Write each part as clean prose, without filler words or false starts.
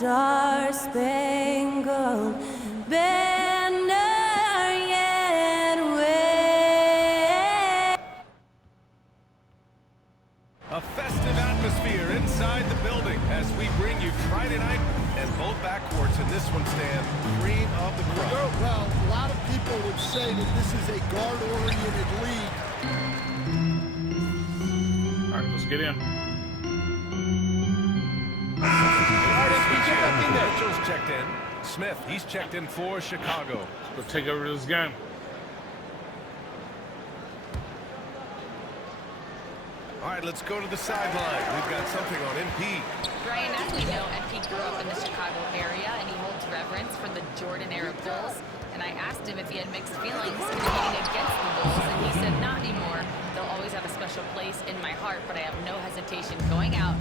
star-spangled banner yet waves. A festive atmosphere inside the building as we bring you Friday night, and both backcourts in this one stand cream of the crop. Well, a lot of people would say that this is a guard-oriented league. All right, let's get in. Mitchell's checked in. Smith, he's checked in for Chicago. Let's take over this game. All right, let's go to the sideline. We've got something on MP. Brian, as we know, MP grew up in the Chicago area, and he holds reverence for the Jordan-era Bulls. And I asked him if he had mixed feelings competing against the Bulls, and he said, not anymore. They'll always have a special place in my heart, but I have no hesitation going out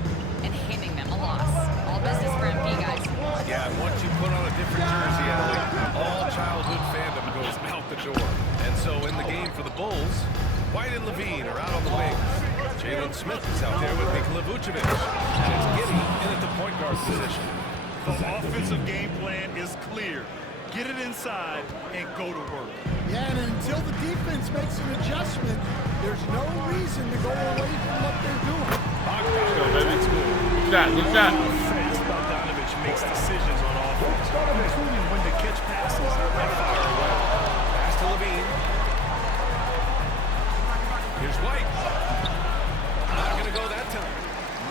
and handing them a loss. All business for MP, guys. Yeah, and once you put on a different jersey, Allie, all childhood fandom goes out the door. And so in the game for the Bulls, White and Levine are out on the wings. Jalen Smith is out there with Nikola Vucevic. And it's Giddey in at the point guard position. The offensive game plan is clear. Get it inside and go to work. Yeah, and until the defense makes an adjustment, there's no reason to go away from what they're doing. Let's go, baby. Good shot, good shot. Fast Bogdanovich makes decisions on offense, including when to catch passes and fire away. Pass to Levine. Here's White. Not going to go that time.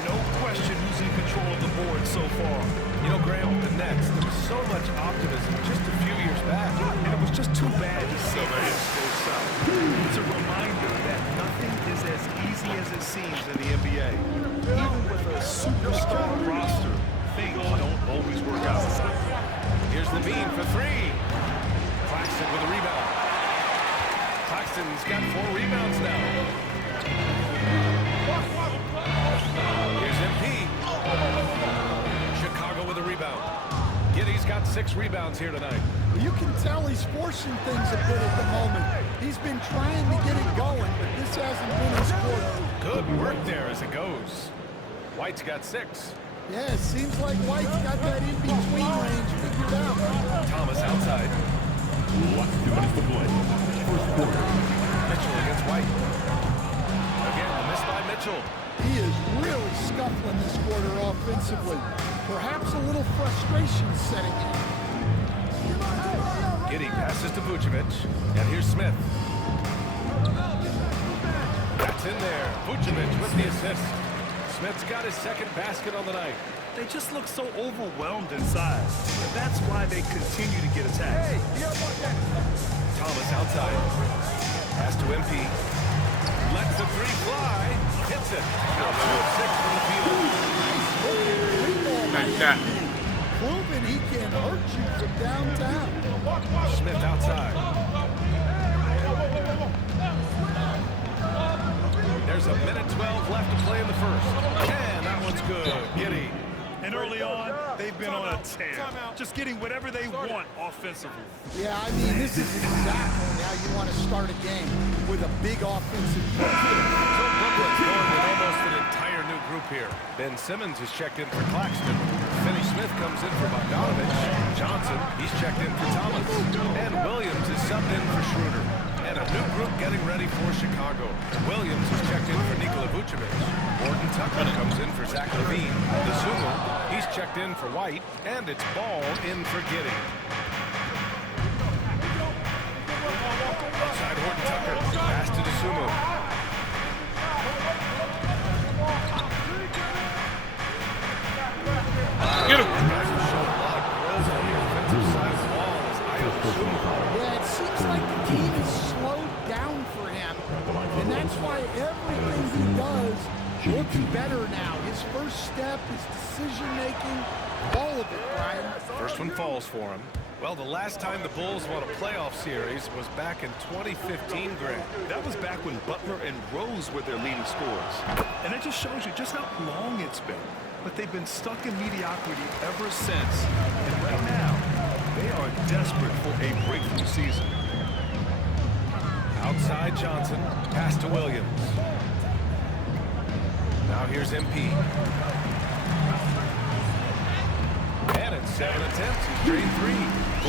No question who's in control of the board so far. You know, Graham, with the Nets, there was so much optimism just a few years back. And it was just too bad to see things go south. It's a reminder that nothing is as easy as it seems in the NBA. Even with a superstar roster, things don't always work out. Here's Levine for three. Claxton with a rebound. Claxton's got 4 rebounds now. Here's MP. Chicago with a rebound. Giddey's got 6 rebounds here tonight. You can tell he's forcing things a bit at the moment. He's been trying to get it going, but this hasn't been his quarter. Good work there as it goes. White's got 6. Yeah, it seems like White's got that in-between range figured out. Thomas outside. Mitchell against White. Again, a miss by Mitchell. He is really scuffling this quarter offensively. Perhaps a little frustration setting in. Giddey passes to Vucevic. And here's Smith. That's in there. Vucevic with the assist. Smith's got his second basket on the night. They just look so overwhelmed inside. And that's why they continue to get attacked. Thomas outside. Pass to MP. Lets the 3 fly. Hits it. Now 2 of 6 from the field. Nice shot. Proving he can hurt you from downtown. Smith outside. There's a minute 12 left to play in the first. And that one's good. Giddey. And early on, they've been on a tear. Just getting whatever they want offensively. Yeah, I mean, this is exactly how you want to start a game, with a big offensive push. So Brooklyn's going with almost an entire new group here. Ben Simmons is checked in for Claxton. Finney Smith comes in for Bogdanovich. Johnson, he's checked in for Thomas. And Williams is subbed in for Schroeder. And a new group getting ready for Chicago. Williams is checked in for Nikola Vucevic. Gordon Tucker comes in for Zach Levine. The Sumo, he's checked in for White. And it's ball in for Giddey. Outside Horton Tucker. Pass to DeSumo. Get him. Yeah, it seems like the game is slowed down for him, and that's why everything he does looks better now. His first step, his decision-making, all of it, Brian. First one falls for him. Well, the last time the Bulls won a playoff series was back in 2015, Grant. That was back when Butler and Rose were their leading scorers. And it just shows you just how long it's been. But they've been stuck in mediocrity ever since. And right now, they are desperate for a breakthrough season. Outside Johnson, pass to Williams. Now here's MP. 7 attempts, he's drained 3.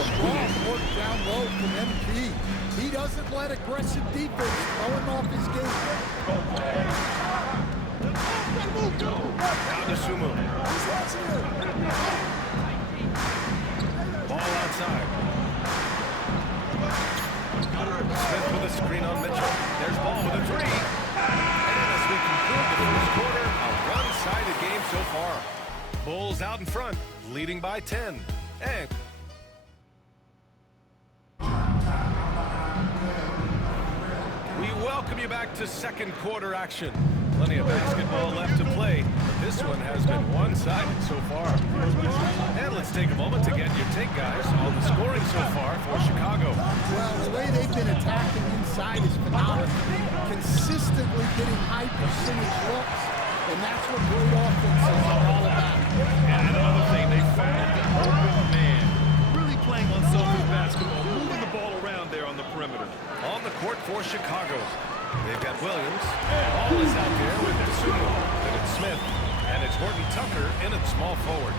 Strong work down low from MP. He doesn't let aggressive defense throw him off his game. Now to Sumo. Ball outside. Smith with a screen on Mitchell. There's ball with a 3. And as we conclude the first quarter, a one-sided game so far. Bulls out in front, leading by 10. And we welcome you back to second quarter action. Plenty of basketball left to play. This one has been one-sided so far. And let's take a moment to get your take, guys, on the scoring so far for Chicago. Well, the way they've been attacking inside is phenomenal. Consistently getting high percentage looks, and that's what great offenses are all about. And another thing, they found the open man. Really playing unselfish basketball, moving the ball around there on the perimeter. On the court for Chicago, they've got Williams. Ball is out there with Sumo. Then it's Smith. And it's Horton Tucker in at small forward.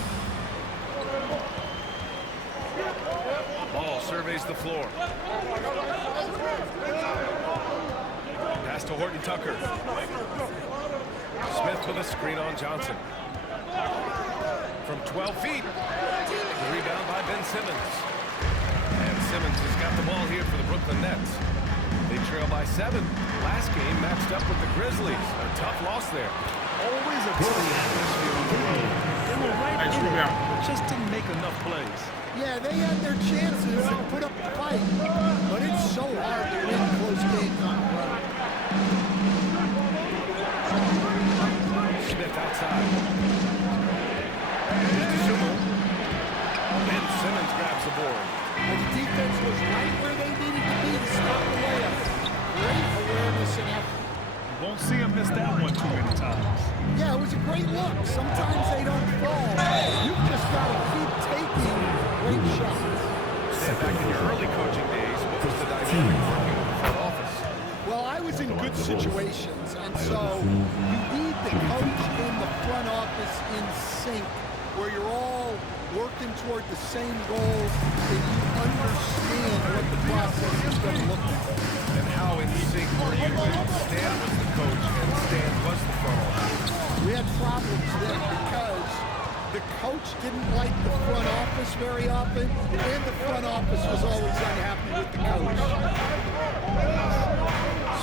Ball surveys the floor. Pass to Horton Tucker. Smith with a screen on Johnson. From 12 feet. The rebound by Ben Simmons. And Simmons has got the ball here for the Brooklyn Nets. They trail by 7. Last game matched up with the Grizzlies. A tough loss there. Always a good atmosphere on the road. They were right Nice in it, rebound. but just didn't make enough plays. Yeah, they had their chances and put up the fight, but it's so hard to win close games on the road. Smith outside. Here's to Sumo. Ben Simmons grabs the board. And the defense was right where they needed to be to stop the layup. Great awareness and effort. Won't see him miss that one too many times. Yeah, it was a great look. Sometimes they don't fall. You've just got to keep taking great shots. And back in your early coaching days, what was the dynamic working with the front office? Well, I was in good situations, and so you need the coach and the front office in sync, where you're all working toward the same goals and you understand what the process is going to look like. And how in sync were you when Stan was the coach and Stan was the front office? We had problems then because the coach didn't like the front office very often, and the front office was always unhappy with the coach.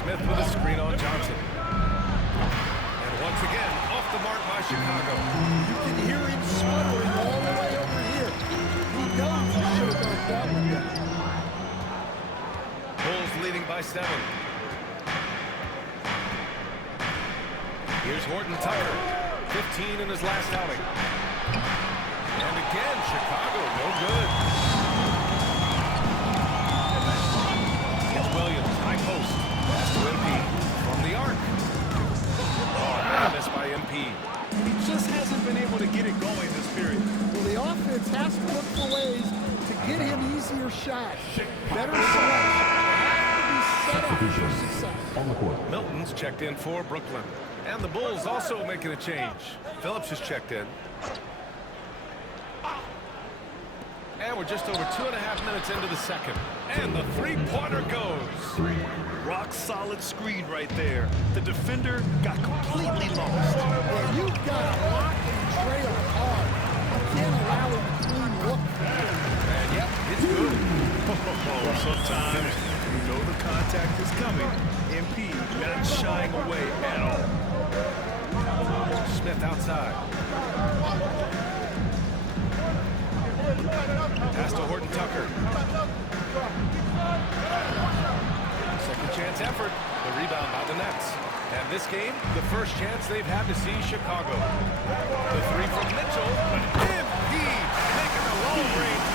Smith with a screen on Johnson. And once again, off the mark by Chicago. You can hear him sputtering all the way over here. He knows he should have gone down with that. Bulls leading by 7. Here's Horton Tucker, 15 in his last outing. And again, Chicago, no good. It's Williams, high post. Pass to MP from the arc. Oh, missed by MP. He just hasn't been able to get it going this period. Well, the offense has to look for ways to get him easier shots. Better selection. Have to be set up for success. Milton's checked in for Brooklyn. And the Bulls also making a change. Phillips is checked in. And we're just over 2.5 minutes into the second. And the three-pointer goes. Rock solid screen right there. The defender got completely lost. Well, you've got to lock and trail hard. You can't allow him to clean look. And yep, it's good. Sometimes you know the contact is coming. MP not shying away at all. Smith outside. Pass to Horton Tucker. Second chance effort. The rebound by the Nets. And this game, the first chance they've had to see Chicago. The 3 from Mitchell. MP making a long range.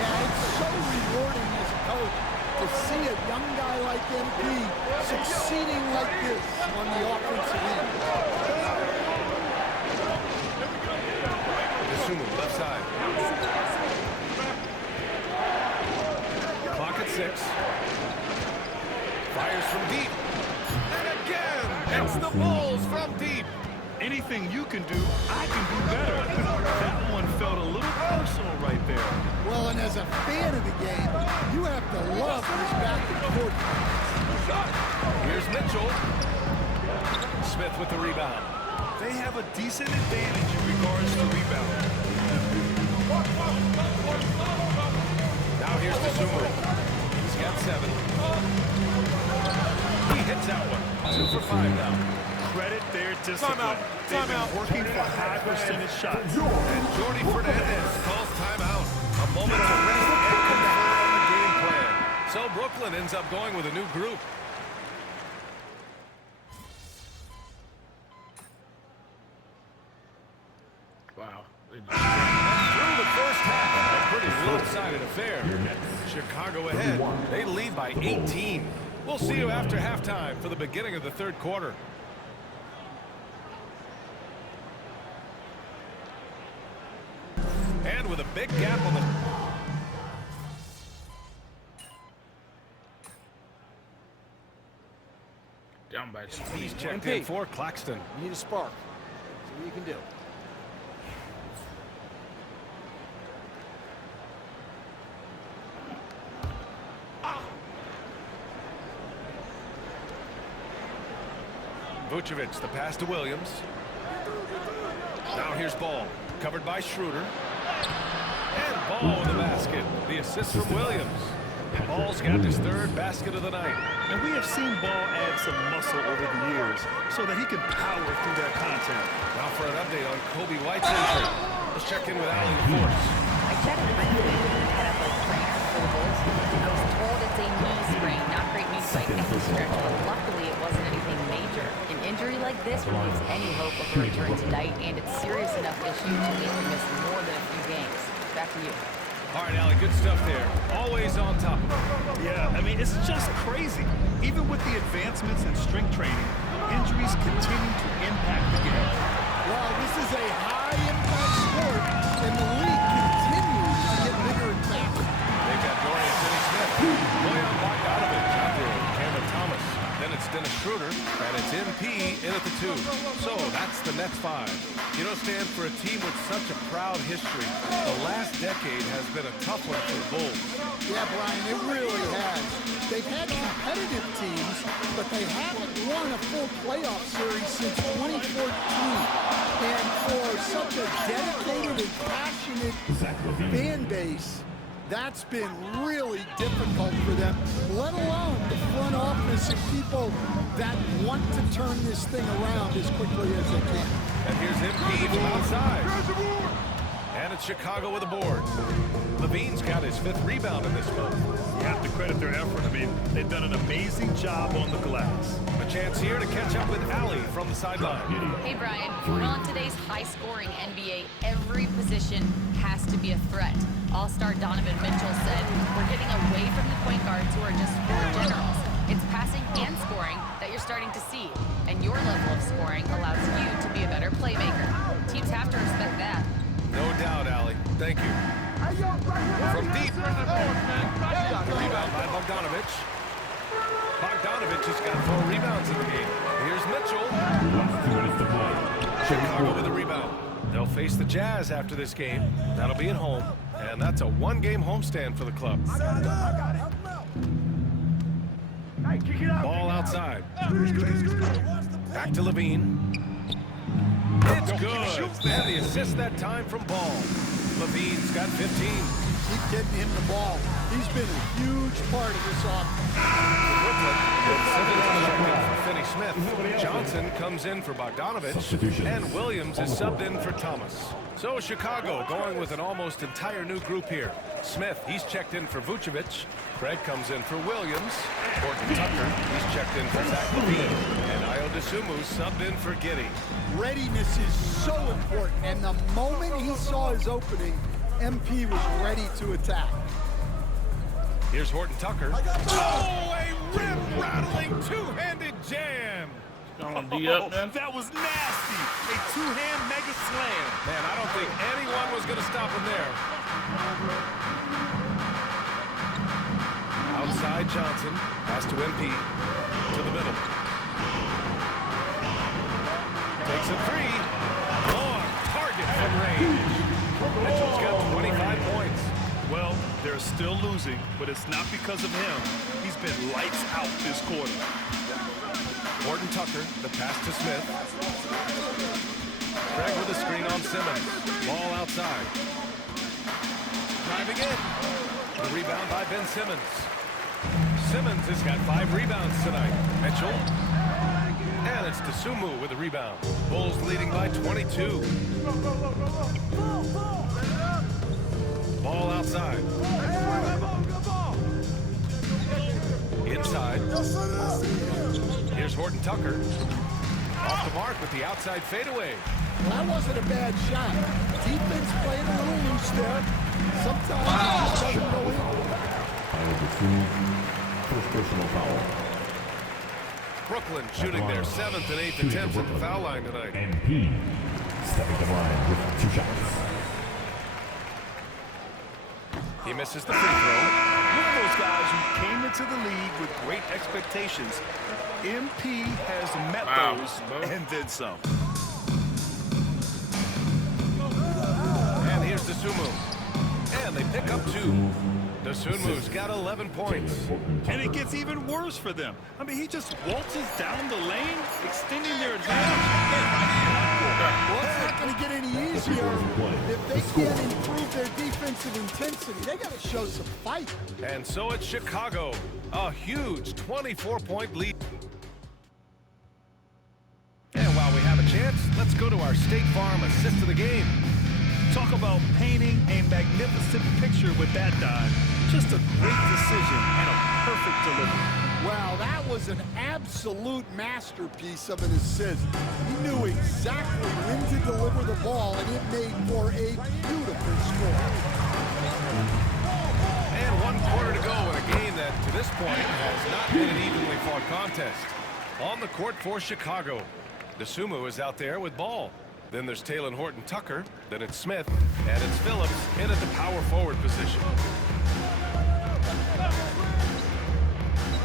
Yeah, it's so rewarding as a coach to see a young guy like MP succeeding like this on the offensive end. Sumo, left side. Clock at 6. Fires from deep. And again, it's the Bulls from deep. Anything you can do, I can do better. That one felt a little fan of the game, you have to love this back and forth. Here's Mitchell. Smith with the rebound. They have a decent advantage in regards to rebound. Now here's Dosunmu. He's got 7. He hits that one. 2 for 5 now. Credit their discipline. They've been working for high percentage shots. And Jordi Fernandez calls timeout. A moment to rest and confer on the game plan. So Brooklyn ends up going with a new group. Wow. Through the first half, a pretty lopsided affair. Chicago ahead. They lead by 18. We'll see you after halftime for the beginning of the third quarter. And with a big gap on the... Down by 20. He's checked in for Claxton. You need a spark. See what you can do. Vucevic, the pass to Williams. Now here's Ball, covered by Schroeder. And Ball in the basket. The assist from Williams. Ball's got his 3rd basket of the night. And we have seen Ball add some muscle over the years so that he can power through that contact. Now for an update on Kobe White's injury. Let's check in with Allie Force. I checked briefly with the head athletic trainer for the Bulls. I was told it's a knee sprain, not great news by any stretch, but luckily it wasn't anything major. An injury like this removes any hope of a return tonight, and it's serious enough issue to make him miss more than a few games. Back to you. All right, Allie, good stuff there. Always on top of it. Yeah, I mean, it's just crazy. Even with the advancements in strength training, injuries continue to impact the game. Well, this is a high-impact sport, and the league continues to get bigger and faster. They've got Dorian Finney-Smith, Bojan Bogdanovic out there, Cameron Thomas. Then it's Dennis Schroeder, and it's MP in at the 2. So that's the Nets 5. You know, Stan, for a team with such a proud history, the last decade has been a tough one for the Bulls. Yeah, Brian, it really has. They've had competitive teams, but they haven't won a full playoff series since 2014. And for such a dedicated and passionate fan base, that's been really difficult for them, let alone the front office and people that want to turn this thing around as quickly as they can. And here's MP from outside. And it's Chicago with a board. Levine's got his 5th rebound in this one. You have to credit their effort. I mean, they've done an amazing job on the glass. A chance here to catch up with Allie from the sideline. Hey, Brian. Well, in today's high-scoring NBA, every position has to be a threat. All-star Donovan Mitchell said, "We're getting away from the point guards who are just floor generals. It's passing and scoring that you're starting to see, and your level of scoring allows you to be a better playmaker. Teams have to respect that." No doubt, Allie. Thank you. From deep. Rebound by Bogdanovic. Bogdanovic has got 4 rebounds in the game. Here's Mitchell. Chicago with a rebound. They'll face the Jazz after this game. That'll be at home. And that's a 1-game homestand for the club. Ball outside. Back to Levine. It's good. And the assist that time from Ball. Levine's got 15. Keep getting him the ball. He's been a huge part of this offense. Simmons is checked in for Finney-Smith. Johnson comes in for Bogdanovic. And Williams is subbed in for Thomas. So Chicago going with an almost entire new group here. Smith, he's checked in for Vucevic. Craig comes in for Williams. Horton Tucker, he's checked in for Zach LaVine. And Ayo Dosunmu subbed in for Giddey. Readiness is so important, and the moment he saw his opening, MP was ready to attack. Here's Horton Tucker. Oh, a rip-rattling two-handed jam. Going D up, man. That was nasty. A two-hand mega slam. Man, I don't think anyone was going to stop him there. Outside Johnson. Pass to MP. To the middle. Takes a 3. Long target from range. Mitchell's got 25 points. Well, They're still losing, but it's not because of him. He's been lights out this quarter. Horton Tucker, the pass to Smith. Craig with a screen on Simmons. Ball outside. Driving in. The rebound by Ben Simmons. Simmons has got 5 rebounds tonight. Mitchell. And it's Dosunmu with a rebound. Bulls leading by 22. Ball outside. Inside. Here's Horton Tucker. Off the mark with the outside fadeaway. Well, that wasn't a bad shot. Defense playing a little loose there. Sometimes it just doesn't go in. First personal foul. Brooklyn shooting their 7th and 8th attempts at the foul line tonight. MP stepping to the line with 2 shots. He misses the free throw. One of those guys who came into the league with great expectations. MP has met those and then some. And here's Dosunmu. And they pick up 2. Dosunmu's got 11 points. And it gets even worse for them. I mean, he just waltzes down the lane, extending their advantage. Well, it's not going to get any easier if they can't improve their defensive intensity. They got to show some fight. And so it's Chicago. A huge 24-point lead. And while we have a chance, let's go to our State Farm assist of the game. Talk about painting a magnificent picture with that dive. Just a great decision and a perfect delivery. Wow, that was an absolute masterpiece of an assist. He knew exactly when to deliver the ball, and it made for a beautiful score. And 1 quarter to go in a game that, to this point, has not been an evenly fought contest. On the court for Chicago, Dosunmu is out there with ball. Then there's Talen Horton Tucker. Then it's Smith. And it's Phillips in at the power forward position.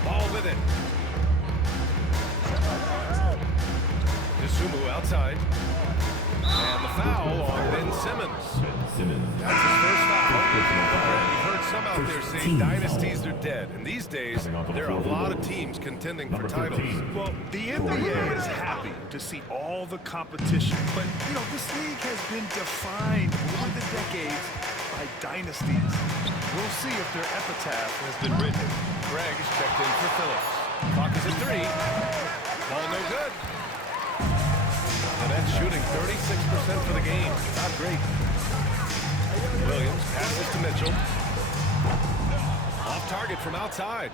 Ball with it. Dosunmu outside. And the foul on Ben Simmons. That's his first foul. You've heard some out there say dynasties are dead. And these days, there are a lot of teams contending for titles. Well, the NBA is happy to see all the competition. But, you know, this league has been defined over the decades by dynasties. We'll see if their epitaph has been written. Greg is checked in for Phillips. Clock is at 3. Ball no good. And that's shooting 36% for the game. Not great. Williams passes to Mitchell. Off target from outside.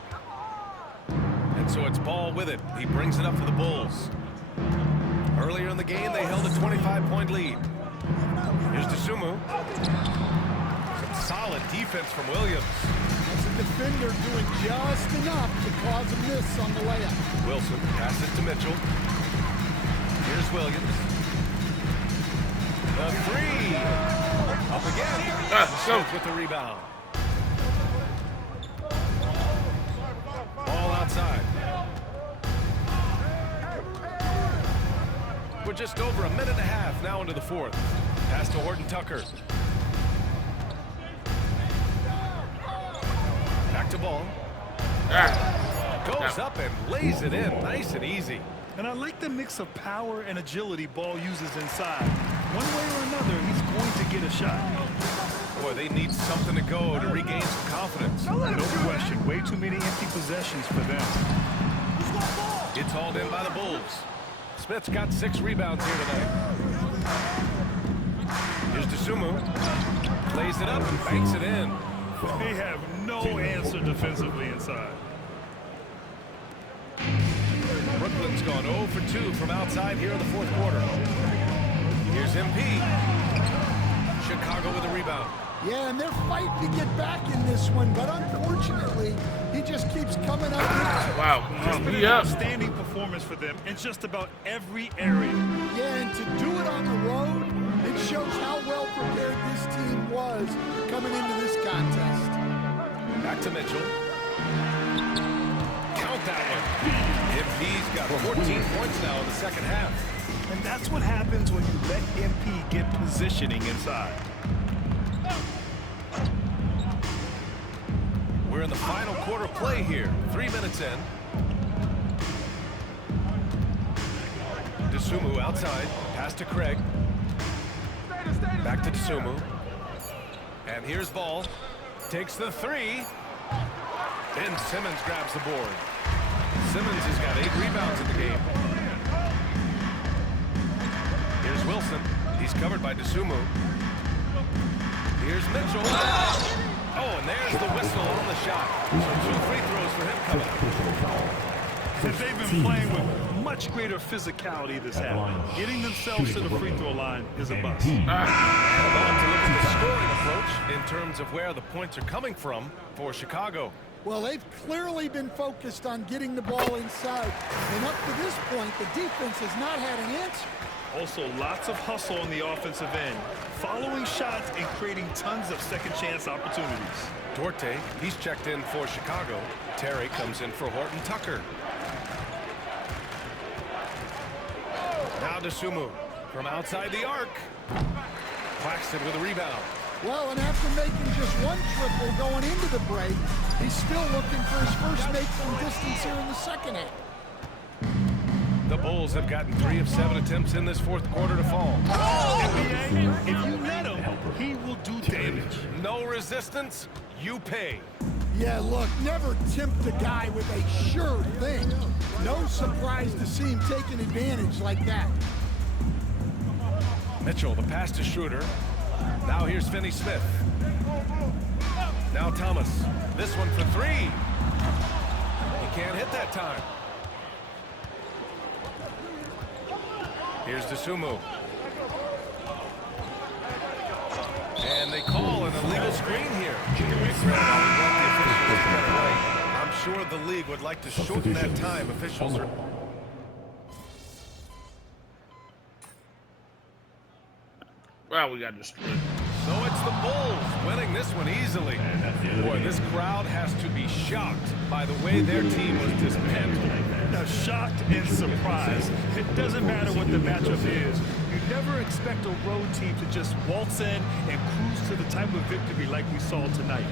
And so it's Ball with it. He brings it up for the Bulls. Earlier in the game, they held a 25-point lead. Here's Dosunmu. Some solid defense from Williams. That's a defender doing just enough to cause a miss on the layup. Wilson passes to Mitchell. Here's Williams. The 3. Up again. Smith with the rebound. Ball outside. We're just over a minute and a half now into the 4th. Pass to Horton Tucker. Back to Ball. Goes up and lays it in. Nice and easy. And I like the mix of power and agility Ball uses inside. One way or another, he's going to get a shot. Boy, they need something to go to regain some confidence. No question. Way too many empty possessions for them. It's hauled in by the Bulls. Smith's got 6 rebounds here tonight. Here's Dosunmu. Plays it up and banks it in. They have no answer defensively inside. Brooklyn's gone 0 for 2 from outside here in the 4th quarter. Here's MP. Chicago with a rebound. Yeah, and they're fighting to get back in this one, but unfortunately, he just keeps coming up. Wow. It's been an He up. outstanding performance for them in just about every area. Yeah, and to do it on the road, it shows how well prepared this team was coming into this contest. Back to Mitchell. Count that one. MP's got 14 points now in the second half. And that's what happens when you let MP get positioning inside. We're in the final quarter play here. 3 minutes in. Dosunmu outside. Pass to Craig. Back to Dosunmu. And here's Ball. Takes the three. Ben Simmons grabs the board. Simmons has got 8 rebounds in the game. Here's Wilson. He's covered by Dosunmu. Here's Mitchell. Oh, and there's the whistle on the shot. So 2 free throws for him coming up. And they've been playing with much greater physicality this half. Getting themselves to the free throw line is a must. And on to look at the scoring approach in terms of where the points are coming from for Chicago. Well, they've clearly been focused on getting the ball inside. And up to this point, the defense has not had an answer. Also, lots of hustle on the offensive end, following shots and creating tons of second chance opportunities. Duarte, he's checked in for Chicago. Terry comes in for Horton Tucker. Now Dosunmu from outside the arc. Claxton with a rebound. Well, and after making just 1 triple going into the break, he's still looking for his first make from distance here in the second half. The Bulls have gotten 3 of 7 attempts in this 4th quarter to fall. NBA, if you let him, he will do damage. No resistance, you pay. Yeah, look, never tempt a guy with a sure thing. No surprise to see him taking advantage like that. Mitchell, the pass to Schroeder. Now here's Finney Smith. Now Thomas. This one for 3. He can't hit that time. Here's Dosunmu. And they call an illegal screen here. I'm sure the league would like to shorten that time. Officials are... Well, we got destroyed. So it's the Bulls winning this one easily. Boy, this crowd has to be shocked by the way their team was dismantled. Now, shocked and surprised. It doesn't matter what the matchup is. You never expect a road team to just waltz in and cruise to the type of victory like we saw tonight.